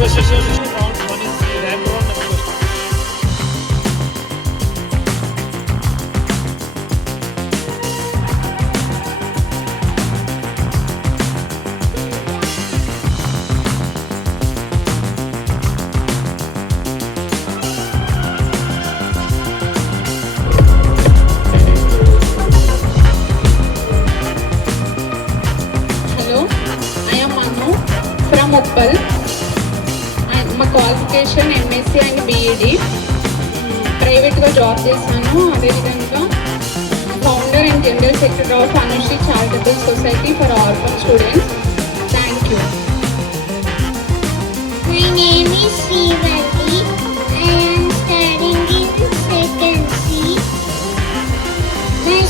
questions. Two rounds. One is the random round and question. Hello, I am Manu from Uppal. My qualification MSc and BEd. ప్రైవేట్గా job చేశాను. అదేవిధంగా founder and general secretary of Anusri charitable society for orphan students. Thank you. My name is Srivalli. I am studying in second C. My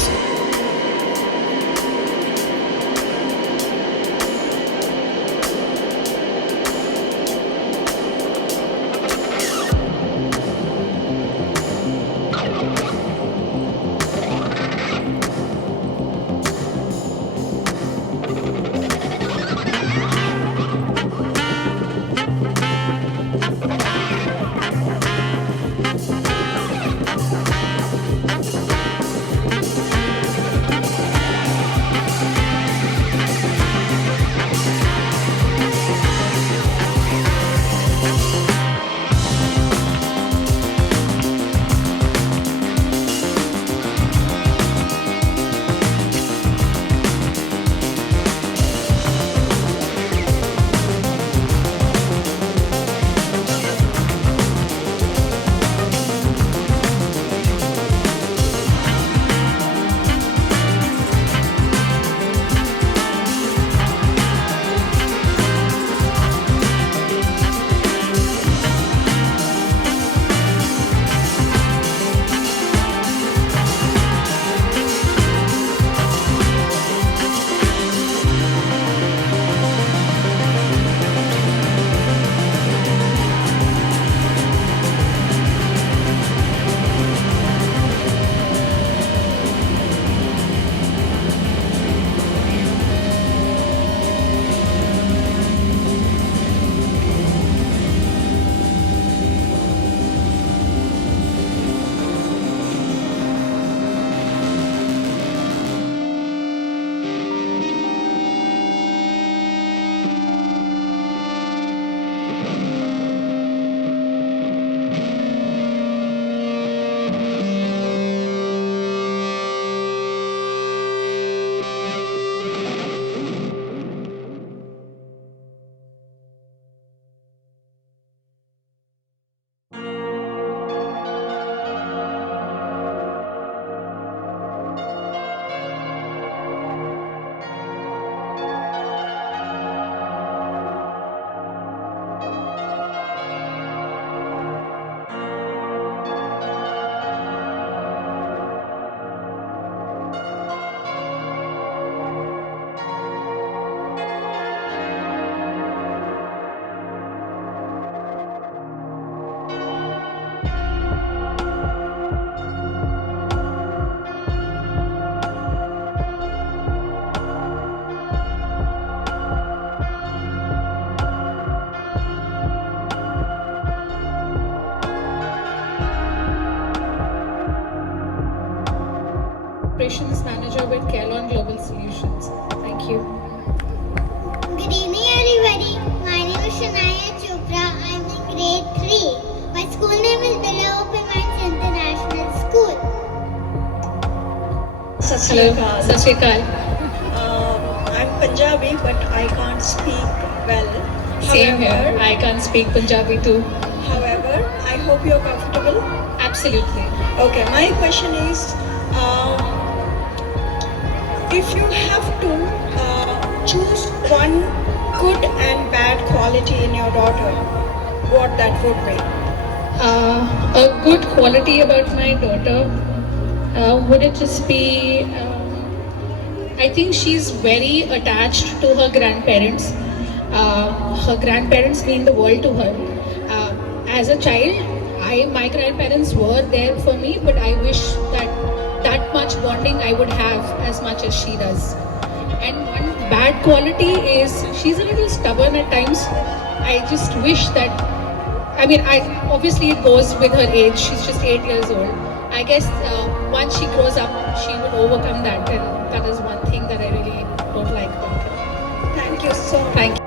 Operations Manager with Kalon Global Solutions. Thank you. Good evening, everybody. My name is Shania Chopra. I'm in grade 3. My school name is Below Open Minds International School. Hello, Sat Shri Akal. I'm Punjabi, but I can't speak well. Same here. I can't speak Punjabi too. However, I hope you're comfortable. Absolutely. Okay, my question is, if you have to choose one good and bad quality in your daughter, what that would be? A good quality about my daughter, would it just be, I think she's very attached to her grandparents. Her grandparents mean the world to her. As a child, my grandparents were there for me, but I wish that much bonding I would have as much as she does. And one bad quality is she's a little stubborn at times. I just wish that, I mean, I obviously it goes with her age. She's just 8 years old. I guess once she grows up, she would overcome that, and that is one thing that I really don't like about her. Thank you so much. Thank you.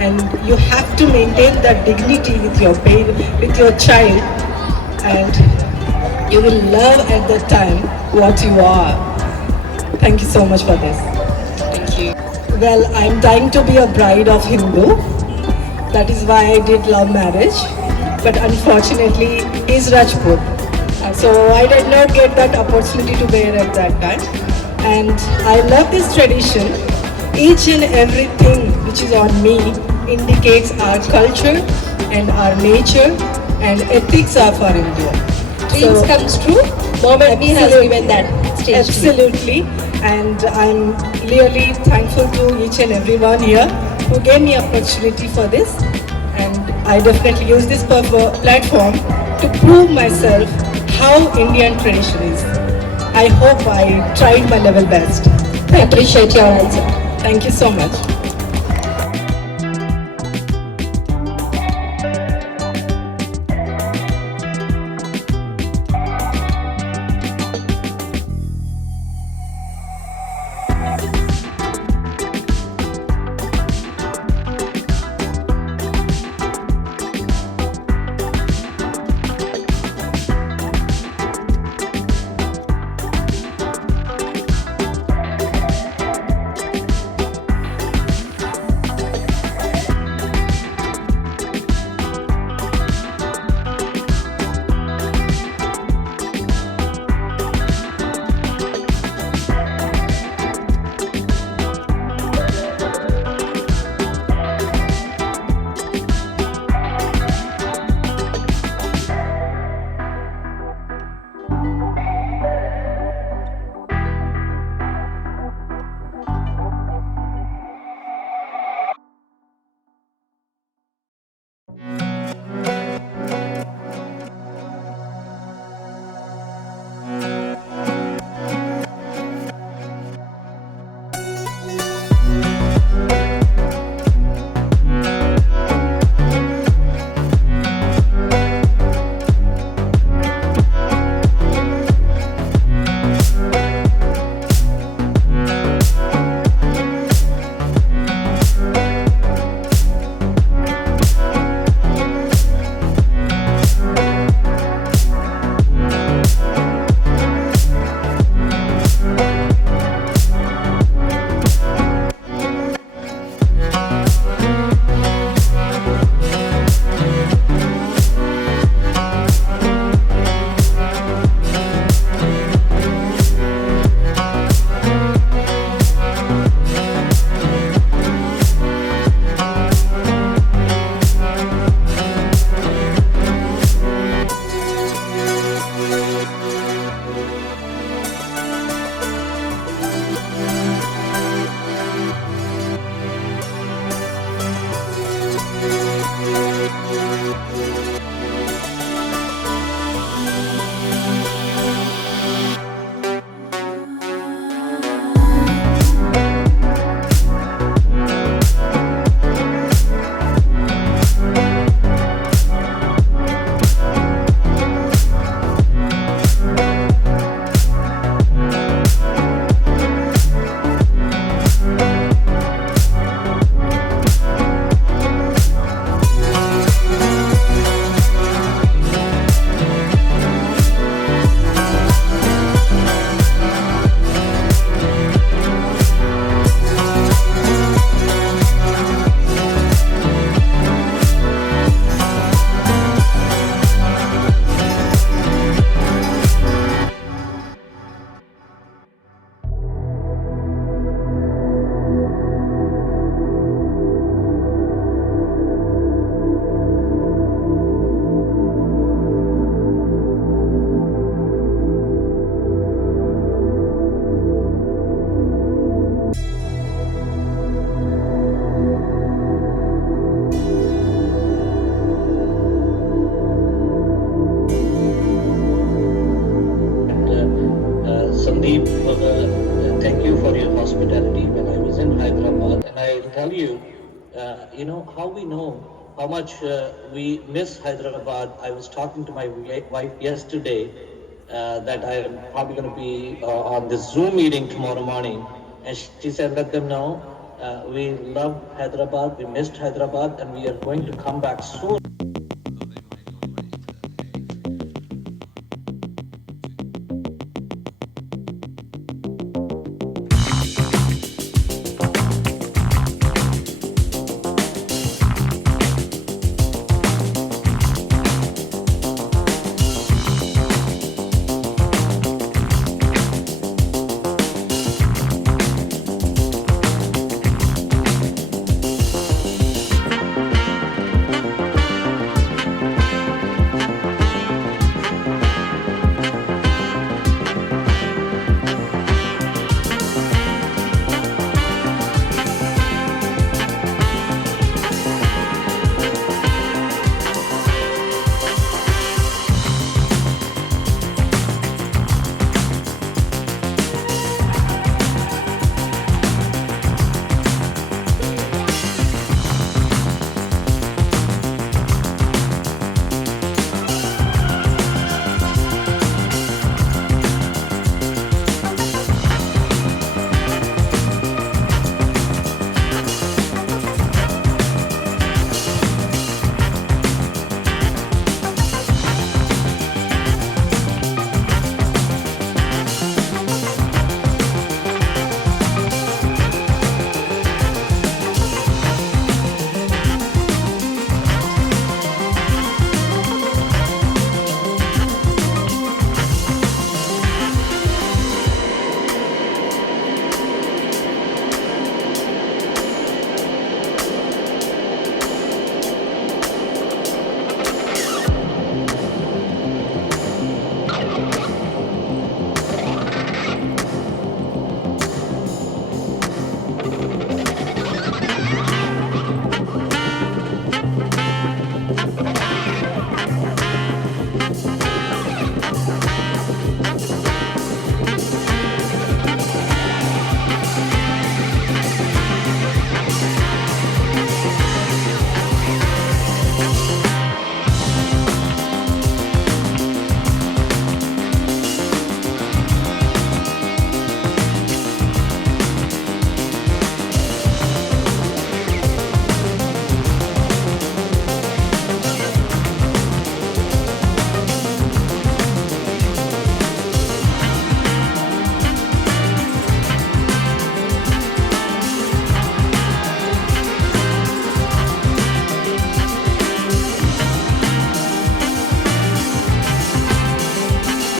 And you have to maintain that dignity with your with your child, and you will love at that time what you are. Thank you so much for this. Thank you. Well, I'm dying to be a bride of Hindu. That is why I did love marriage. But unfortunately, he's Rajput. So I did not get that opportunity to wear at that time. And I love this tradition. Each and everything which is on me indicates our culture and our nature and ethics of our India. Dreams comes true. Mome has given that stage to you. Absolutely. And I'm really thankful to each and everyone here who gave me opportunity for this. And I definitely use this platform to prove myself how Indian tradition is. I hope I tried my level best. I appreciate your answer. Thank you so much. hospitality when I was in Hyderabad, and I'll tell you, how we know how much we miss Hyderabad. I was talking to my wife yesterday that I am probably going to be on this Zoom meeting tomorrow morning, and she said, let them know we love Hyderabad, we missed Hyderabad, and we are going to come back soon.